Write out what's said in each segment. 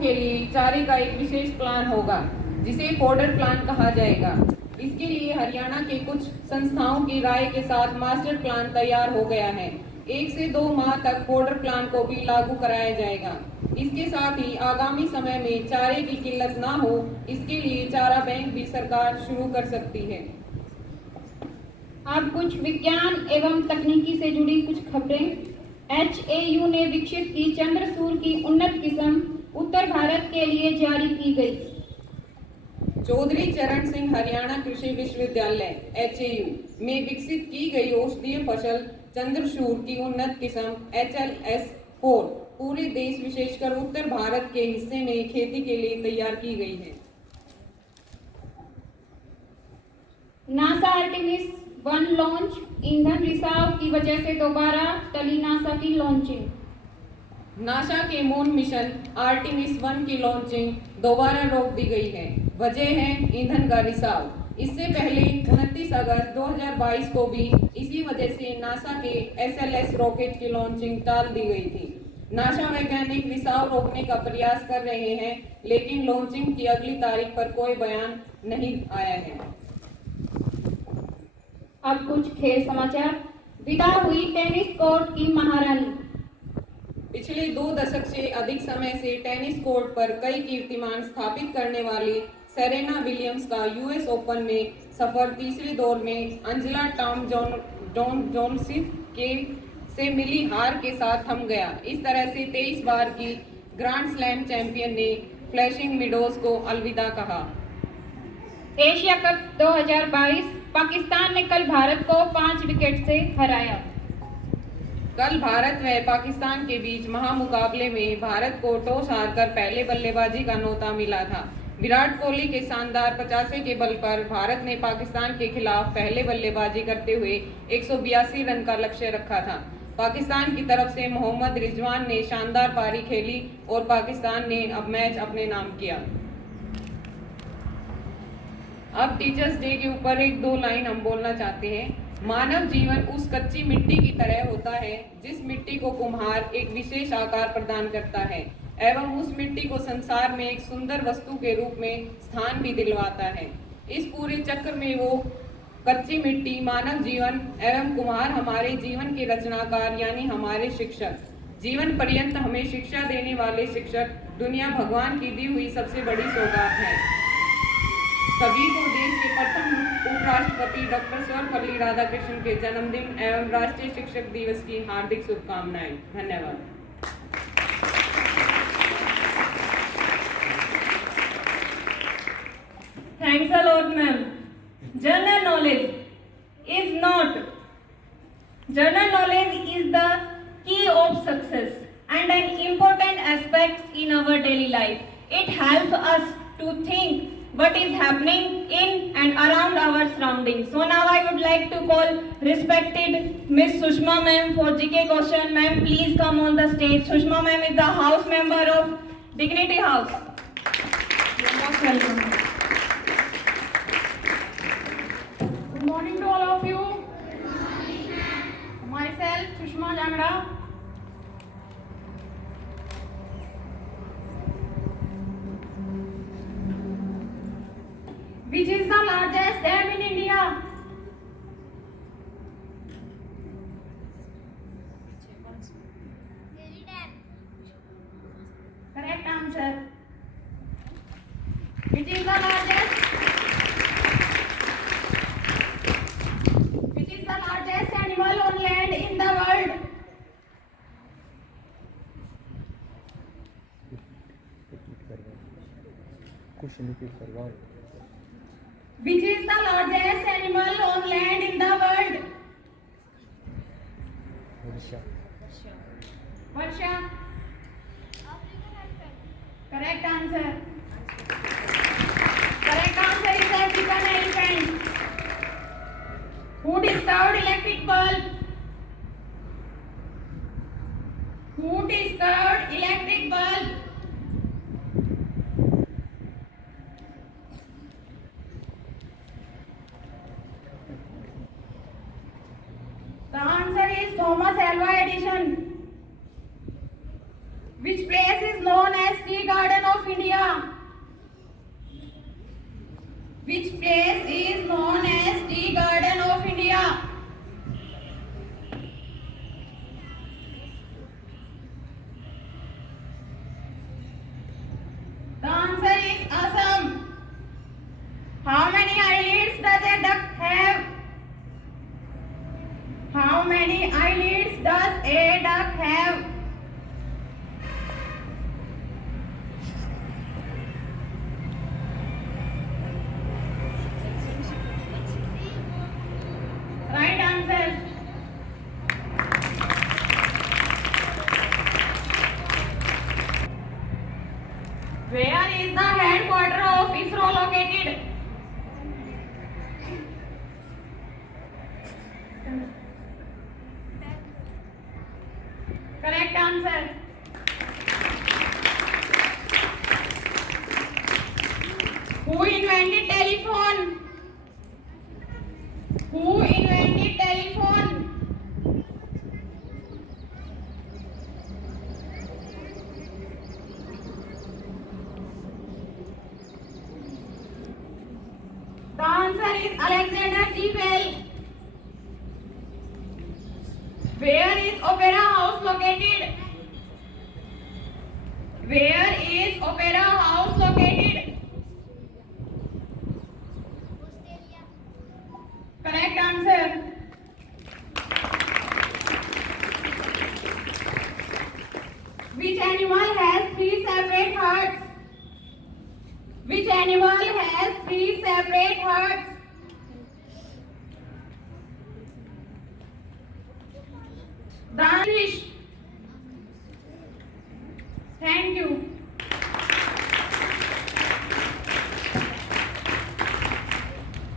के लिए चारे का एक विशेष प्लान होगा जिसे फॉडर प्लान कहा जाएगा। इसके लिए हरियाणा के कुछ संस्थाओं की राय के साथ मास्टर प्लान तैयार हो गया है। 1 से 2 माह तक फॉडर प्लान को भी लागू कराया जाएगा। इसके साथ ही आगामी समय में चारे की किल्लत ना हो, इसके लिए चारा बैंक भी सरकार शुरू कर सकती है। अब कुछ विज्ञान एवं तकनीकी से जुड़ी कुछ खबरें। HAU ने विकसित की चंद्रसूर की उन्नत किस्म उत्तर भारत के लिए जारी की गई। चौधरी चरण सिंह हरियाणा कृषि विश्वविद्यालय HAU में विकसित की गई औषधीय फसल चंद्रसूर की उन्नत किस्म HLS-4 पूरे देश विशेषकर उत्तर भारत के हिस्से में खेती के लिए तैयार की गई है। नासा आर्टेमिस 1 लॉन्च, ईंधन रिसाव की वजह से दोबारा टली नासा की लॉन्चिंग। नासा के मून मिशन आर्टेमिस 1 की लॉन्चिंग दोबारा रोक दी गई है। वजह है ईंधन का रिसाव। इससे पहले 29 अगस्त 2022 को भी इसी वजह से नासा के SLS रॉकेट की लॉन्चिंग टाल दी गई थी। नासा वैज्ञानिक रिसाव रोकने का प्रयास कर रहे हैं, लेकिन लॉन्चिंग की अगली तारीख पर कोई बयान नहीं आया है। अब कुछ खेल समाचार। विदा हुई टेनिस कोर्ट की महारानी। पिछले 2 दशक से अधिक समय से टेनिस कोर्ट पर कई कीर्तिमान स्थापित करने वाली सेरेना विलियम्स का US ओपन में सफर तीसरे दौर में अंजला जोनसिन के से मिली हार के साथ थम गया। इस तरह से 23 बार की ग्रैंड स्लैम चैंपियन ने फ्लैशिंग मीडोज को अलविदा कहा। एशिया कप 2022, पाकिस्तान ने कल भारत को 5 विकेट से हराया। कल भारत व पाकिस्तान के बीच महामुकाबले में भारत को टॉस हारकर पहले बल्लेबाजी का न्योता मिला था। विराट कोहली के शानदार 85 के बल पर भारत ने पाकिस्तान के खिलाफ पहले बल्लेबाजी करते हुए 182 रन का लक्ष्य रखा था। पाकिस्तान की तरफ से मोहम्मद रिजवान ने शानदार पारी खेली और पाकिस्तान ने अब मैच अपने नाम किया। अब टीचर्स डे के ऊपर 1-2 लाइन हम बोलना चाहते हैं। मानव जीवन उस कच्ची मिट्टी की तरह होता है जिस मिट्टी को कुम्हार एक विशेष आकार प्रदान करता है एवं उस मिट्टी को संसार में एक सुंदर वस्तु के रूप में स्थान भी दिलवाता है। इस पूरे चक्र में वो कच्ची मिट्टी, मानव जीवन एवं कुम्हार हमारे जीवन के रचनाकार यानी हमारे शिक्षक। जीवन पर्यंत हमें शिक्षा देने वाले शिक्षक दुनिया भगवान की दी हुई सबसे बड़ी सौगात है। सभी को देश के प्रथम उपराष्ट्रपति डॉक्टर सर्वपल्ली राधाकृष्णन के जन्मदिन एवं राष्ट्रीय शिक्षक दिवस की हार्दिक शुभकामनाएं। धन्यवाद। Thanks a lot, ma'am. General knowledge is the key of success and an important aspect in our daily life. It helps us to think what is happening in and around our surroundings. So now I would like to call respected Miss Sushma ma'am for GK question. Ma'am, please come on the stage. Sushma ma'am is the house member of Dignity House. You are most welcome. Good morning to all of you. Myself, Sushma Jangra. Which is the largest dam in India? Correct answer. Which is the largest? Which is the largest animal on land in the world? Which is the largest animal on land in the world? Varsha. Correct answer. Correct answer is African elephant. Who discovered electric bulb? Who discovered electric bulb? The answer is Thomas Alva Edison. Which place is known as Tea Garden of Which place is known as Tea Garden of India? The answer is Assam. How many eyelids does a duck have? How many eyelids does a duck have? Right answer. Where is the headquarters of ISRO located? Correct answer. Who invented telephone? Who invented telephone? The answer is Alexander T. Bell. Where is Opera House located? Where is Opera House located? Correct answer. Which animal has 3 separate hearts? Which animal has 3 separate hearts? The fish. Thank you.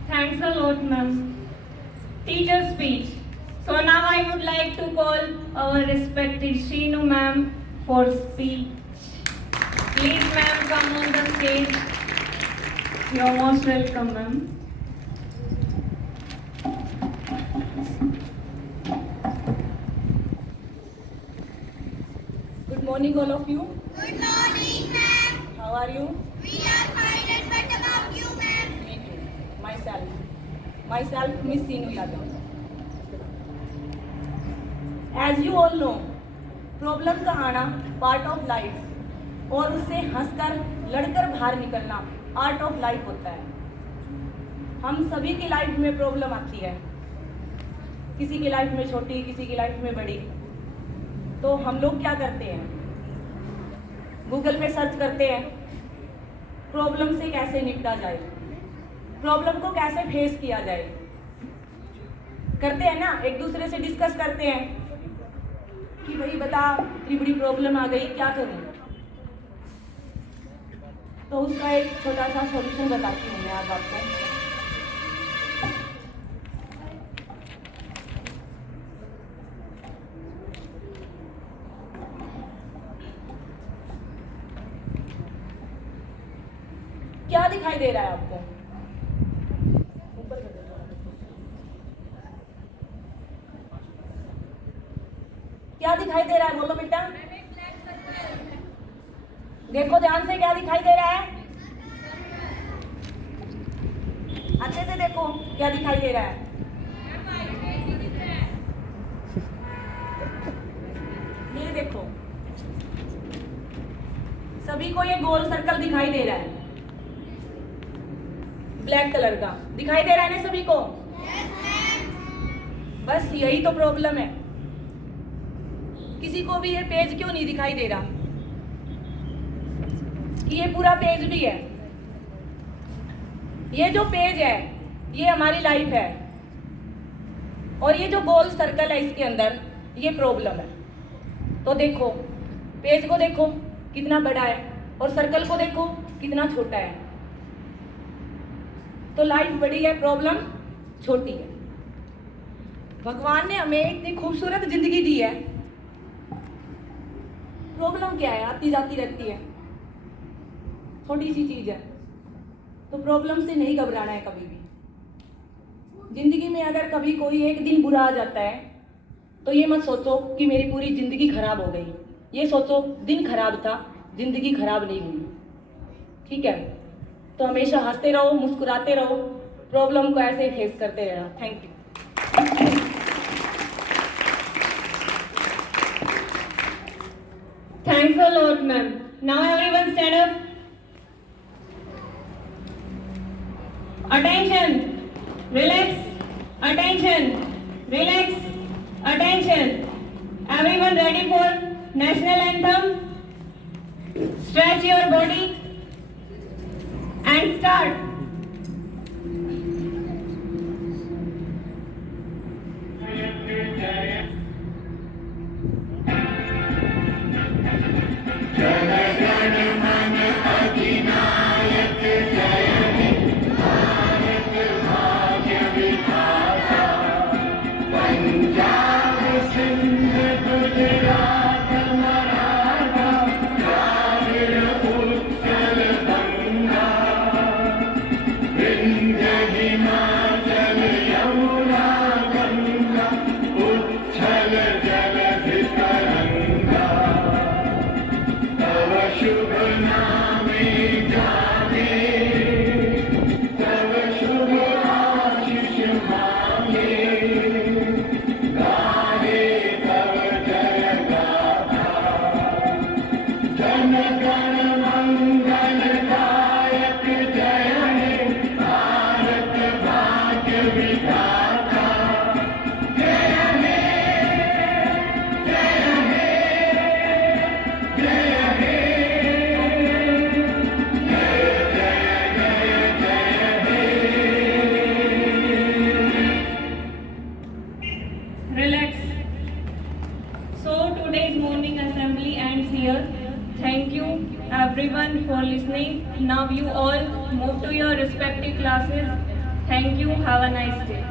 Thanks a lot, ma'am. Teacher speech. So now I would like to call our respected Sheenu ma'am for speech. Please, ma'am, come on the stage. You are most welcome, ma'am. Good morning, all of you. Good morning, ma'am. How are you? We are fine, and what about you, ma'am? Me too. Myself, Miss Seenu Yadav. As you all know, problem का आना part of life और उससे हंसकर लड़कर बाहर निकलना art of life होता है। हम सभी की लाइफ में प्रॉब्लम आती है, किसी की लाइफ में छोटी, किसी की लाइफ में बड़ी। तो हम लोग क्या करते हैं, गूगल पे सर्च करते हैं प्रॉब्लम से कैसे निपटा जाए, प्रॉब्लम को कैसे फेस किया जाए, करते हैं ना, एक दूसरे से डिस्कस करते हैं कि भाई बता इतनी बड़ी प्रॉब्लम आ गई, क्या करूं। तो उसका एक छोटा सा सॉल्यूशन बताती हूँ मैं आज आपको। क्या दिखाई दे रहा है आपको? ऊपर कर दो। क्या दिखाई दे रहा है, बोलो बेटा। देखो ध्यान से, क्या दिखाई दे रहा है, अच्छे से देखो क्या दिखाई दे रहा है। ये देखो, सभी को ये गोल सर्कल दिखाई दे रहा है, ब्लैक कलर का दिखाई दे रहा है ना सभी को। बस यही तो प्रॉब्लम है, किसी को भी ये पेज क्यों नहीं दिखाई दे रहा कि ये पूरा पेज भी है। ये जो पेज है ये हमारी लाइफ है, और ये जो गोल सर्कल है इसके अंदर ये प्रॉब्लम है। तो देखो, पेज को देखो कितना बड़ा है और सर्कल को देखो कितना छोटा है। तो लाइफ बड़ी है, प्रॉब्लम छोटी है। भगवान ने हमें इतनी खूबसूरत जिंदगी दी है, प्रॉब्लम क्या है, आती जाती रहती है, छोटी सी चीज है। तो प्रॉब्लम से नहीं घबराना है कभी भी। जिंदगी में अगर कभी कोई एक दिन बुरा आ जाता है तो ये मत सोचो कि मेरी पूरी जिंदगी खराब हो गई, ये सोचो दिन खराब था, जिंदगी खराब नहीं हुई। ठीक है, तो हमेशा हंसते रहो, मुस्कुराते रहो, प्रॉब्लम को ऐसे ही फेस करते रहना। Thank you. Thanks a lot, ma'am. Now everyone stand up. Attention. Relax. Attention. Relax. Attention. Everyone ready for national anthem? Stretch your body and start. Relax. So today's morning assembly ends here. Thank you everyone for listening. Now you all move to your respective classes. Thank you. Have a nice day.